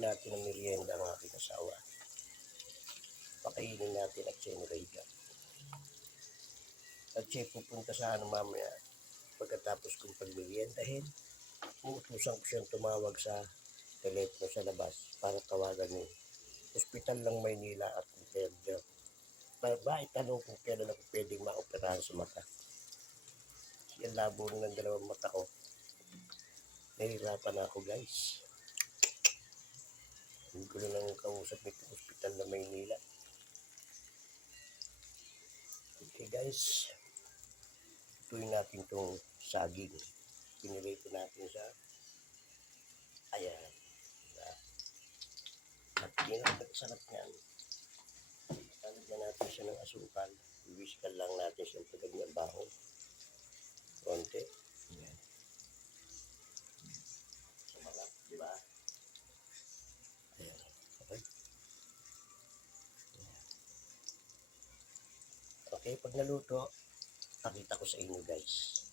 natin ng merienda ang aking asawa. Pakainin natin at siya nirahiga. At siya pupunta sa ano mamaya. Pagkatapos kong pagmeriendahin, uutusan ko siyang tumawag sa telepono sa labas para tawagan yung Hospital ng Maynila at pwede. Ba, itanong kung kailan ako pwedeng maoperahan sa mata. Yan labo ng dalawang mata ko. Nahihirapan ako guys. Hindi ko na lang kausap nitong hospital na Maynila. Okay guys. Tuloy natin itong saging. Pinirito natin sa ayan. Diba? At yun ang sarap niyan. Talagyan natin siya ng asukal. Iwisikal lang natin siya pag ganyan baho. Konti. Yan. Sumalap, di ba? Ayan. Okay. Ayan. Okay, pag naluto, pakita ko sa inyo guys.